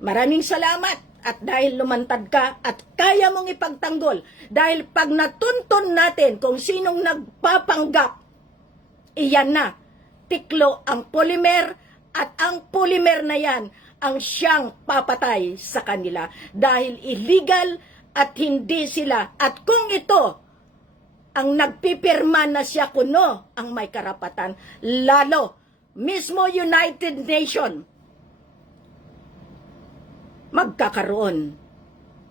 Maraming salamat. At dahil lumantad ka at kaya mong ipagtanggol dahil pag natuntun natin kung sinong nagpapanggap, iyan na, tiklo ang polymer at ang polymer na yan ang siyang papatay sa kanila. Dahil illegal at hindi sila. At kung ito ang nagpipirma na siya kuno ang may karapatan. Lalo mismo United Nation magkakaroon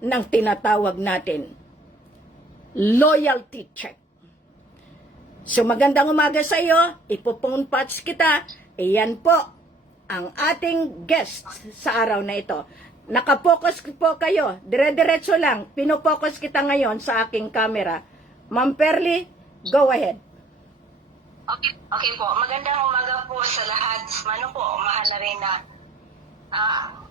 ng tinatawag natin loyalty check. So magandang umaga sa iyo, ipopone patch kita. Iyan po ang ating guest sa araw na ito. Nakapokus po kayo, dire-diretso lang. Pinopokus kita ngayon sa aking camera. Ma'am Perly, go ahead. Okay, okay po. Magandang umaga po sa lahat. Mano po, mahal na rin na. Ah,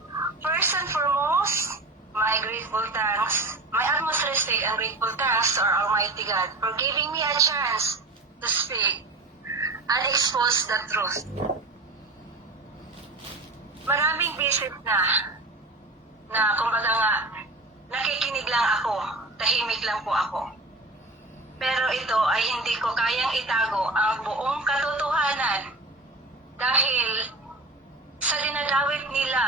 first and foremost, my grateful thanks, my utmost respect and grateful thanks to our Almighty God for giving me a chance to speak and expose the truth. Maraming visit na, na kumbaga nga, nakikinig lang ako, tahimik lang po ako. Pero ito ay hindi ko kayang itago ang buong katotohanan dahil sa dinadawit nila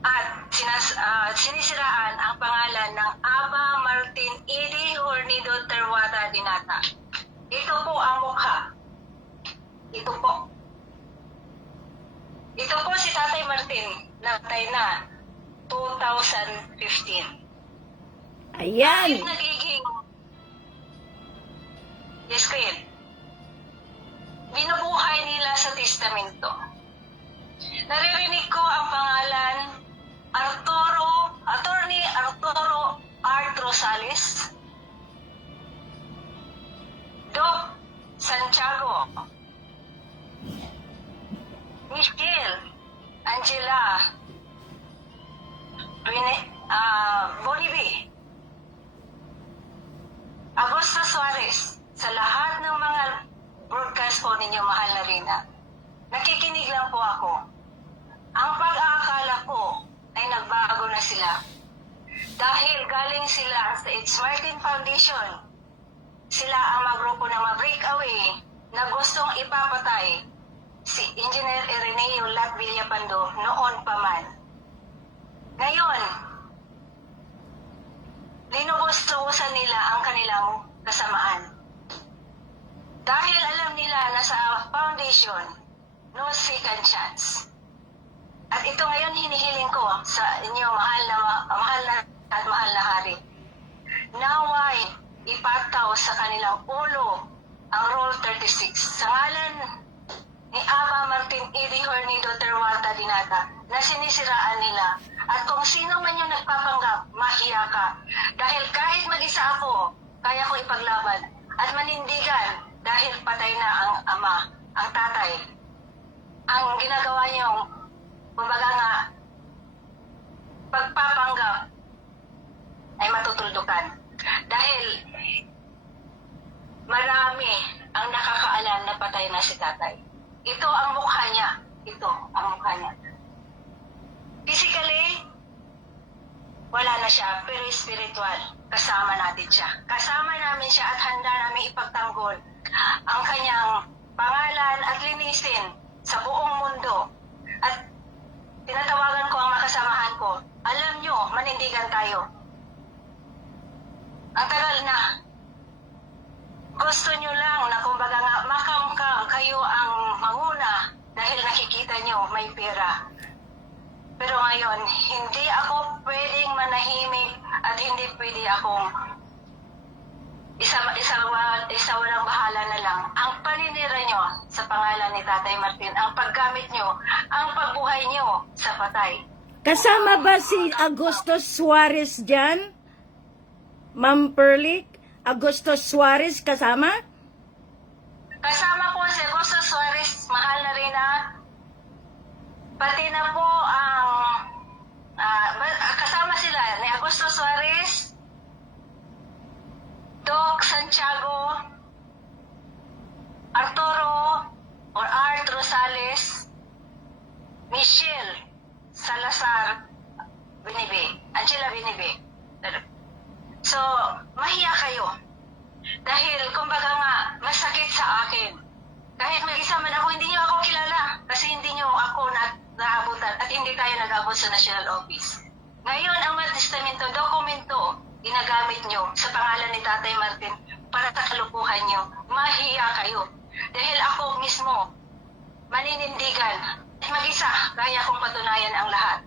at sinas, ah, sinisiraan ang pangalan ng Aba Martin Idi Hornido Terwata Dinata. Ito po ang mukha. Ito po. Ito po si Tatay Martin, natay na 2015. Ayan. Nagiging Santiago, Michelle Angela Bine, ah, Bonivi, Agosto Suarez, sa lahat ng mga broadcast po ninyo, mahal na Rina, nakikinig lang po ako. Ang pag-aakala ko ay nagbago na sila. Dahil galing sila sa It's Martin Foundation, sila ang magrupo ng ma-breakaway na gustong ipapatay si Engineer Ireneo Lat Villapando noon pa man. Ngayon, linugustusan nila ang kanilang kasamaan. Dahil alam nila na sa foundation, no second chance. At ito ngayon hinihiling ko sa inyo, mahal na, mahal na at mahal na hari. Naway, ipataw sa kanilang ulo ang Rule 36 sa ngalan ni Aba Martin Idi Hornido Terwata Dinata na sinisiraan nila. At kung sino man yung nagpapanggap, mahiya ka. Dahil kahit mag-isa ako, kaya ko ipaglaban at manindigan dahil patay na ang ama, ang tatay. Ang ginagawa niyo, kumbaga nga, pagpapanggap ay matutuldukan. Dahil marami ang nakakaalam na patay na si tatay. Ito ang mukha niya. Ito ang mukha niya. Physically, wala na siya, pero spiritual, kasama natin siya. Kasama namin siya at handa namin ipagtanggol ang kanyang pangalan at linisin sa buong mundo. At tinatawagan ko ang makasamahan ko. Alam nyo, manindigan tayo. Ang tagal na. Gusto nyo lang na kumbaga nga makamkam kayo ang manguna dahil nakikita nyo may pera. Pero ngayon, hindi ako pwedeng manahimik at hindi pwede akong isa, isa, isa walang bahala na lang. Ang paninira nyo sa pangalan ni Tatay Martin, ang paggamit nyo, ang pagbuhay nyo sa patay. Kasama ba si Augusto Suarez dyan? Ma'am Perly? Augusto Suarez kasama? Kasama po si Augusto Suarez, mahal na rin na. Pati na po ang ah, ba- kasama sila ni Augusto Suarez, Doc Santiago, Arturo or Art Rosales, Michelle Salazar, Angela Binibi. So, mahiya kayo. Dahil, kumbaga nga, masakit sa akin. Kahit mag-isa man ako, hindi niyo ako kilala. Kasi hindi niyo ako na naabutan at hindi tayo nag-abot sa National Office. Ngayon, ang mga testamento, dokumento, ginagamit niyo sa pangalan ni Tatay Martin para sa kalukuhan niyo. Mahiya kayo. Dahil ako mismo, maninindigan. At mag-isa, kaya kong patunayan ang lahat.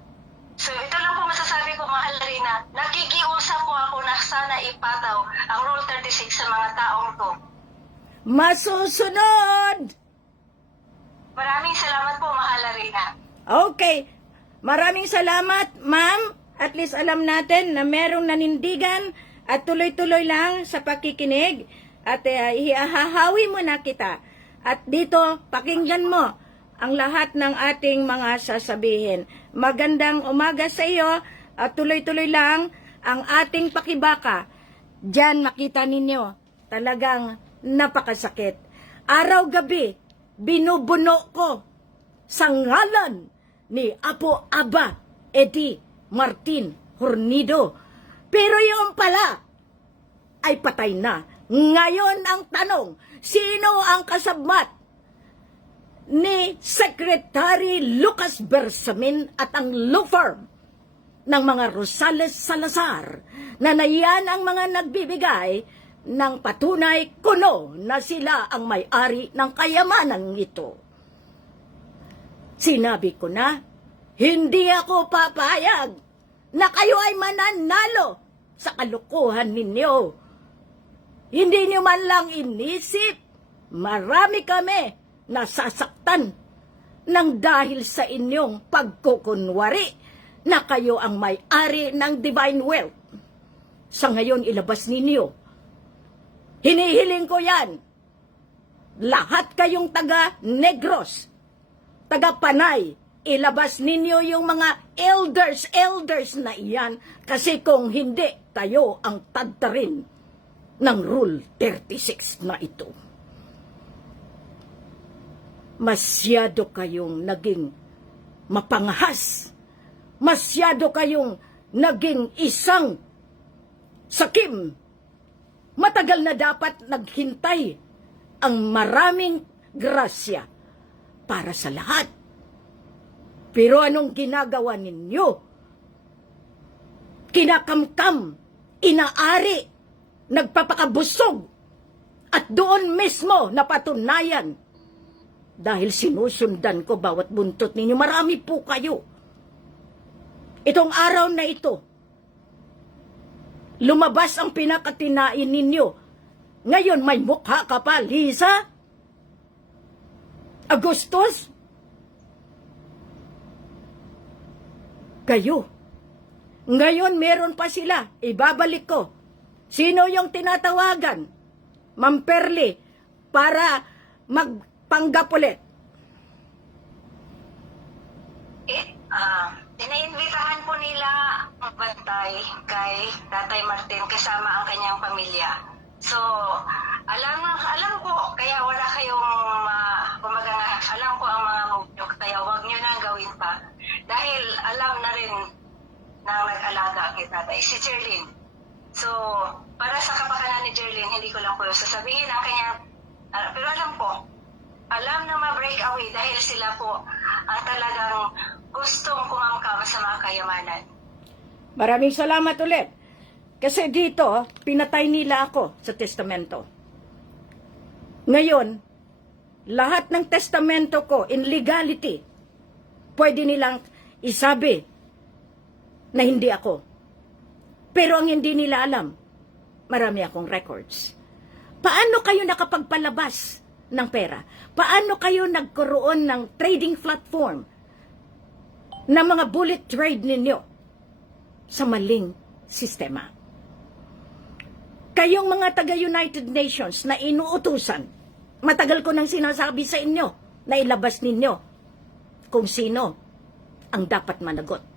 So ito lang po masasabi ko, mahal Rina, nakikiusap po ako na sana ipataw ang Rule 36 sa mga taong to. Masusunod! Maraming salamat po, mahal Rina. Okay. Maraming salamat, ma'am. At least alam natin na merong nanindigan at tuloy-tuloy lang sa pakikinig. At uh, ihahawi mo na kita. At dito, pakinggan mo ang lahat ng ating mga sasabihin. Magandang umaga sa iyo at tuloy-tuloy lang ang ating pakibaka. Diyan makita ninyo, talagang napakasakit. Araw-gabi, binubuno ko sa ngalan ni Apo Aba Edi Martin Hornido. Pero yung pala ay patay na. Ngayon ang tanong, sino ang kasabmat ni Secretary Lucas Bersamin at ang law firm ng mga Rosales Salazar na nayan ang mga nagbibigay ng patunay kuno na sila ang may-ari ng kayamanan ito. Sinabi ko na, hindi ako papayag na kayo ay mananalo sa kalukuhan ninyo. Hindi niyo man lang inisip, marami kami nasasaktan ng dahil sa inyong pagkukunwari na kayo ang may-ari ng divine wealth. Sa ngayon ilabas ninyo. Hinihiling ko yan. Lahat kayong taga Negros, taga Panay, ilabas ninyo yung mga elders, elders na iyan kasi kung hindi, kayo ang tadtarin ng Rule 36 na ito. Masyado kayong naging mapangahas. Masyado kayong naging isang sakim. Matagal na dapat naghintay ang maraming grasya para sa lahat. Pero anong ginagawa ninyo? Kinakamkam, inaari, nagpapakabusog, at doon mismo napatunayan dahil sinusundan ko bawat buntot ninyo. Marami po kayo. Itong araw na ito, lumabas ang pinakatinain ninyo. Ngayon may mukha ka pa, Lisa? Agustus? Kayo. Ngayon meron pa sila. Ibabalik ko. Sino yung tinatawagan? Ma'am Perli, para magpanggap ulit. Eh, ah, Tinaimbitahan po nila ang kay Tatay Martin kasama ang kanyang pamilya. So, alam alam ko, kaya wala kayong, uh, kumaga nga, alam ko ang mga move kaya wag nyo nang gawin pa. Dahil alam na rin na nag-alaga kay Tatay, si Jerlyn. So, para sa kapakanan ni Jerlyn, hindi ko lang po sasabihin ang kanyang, ah, pero alam ko, alam na ma-breakaway dahil sila po ang talagang gustong kumamkam sa mga kayamanan. Maraming salamat ulit. Kasi dito, pinatay nila ako sa testamento. Ngayon, lahat ng testamento ko in legality, pwede nilang isabi na hindi ako. Pero ang hindi nila alam, marami akong records. Paano kayo nakapagpalabas ng pera? Paano kayo nagkaroon ng trading platform na mga bullet trade ninyo sa maling sistema? Kayong mga taga-United Nations na inuutusan, matagal ko nang sinasabi sa inyo na ilabas ninyo kung sino ang dapat managot.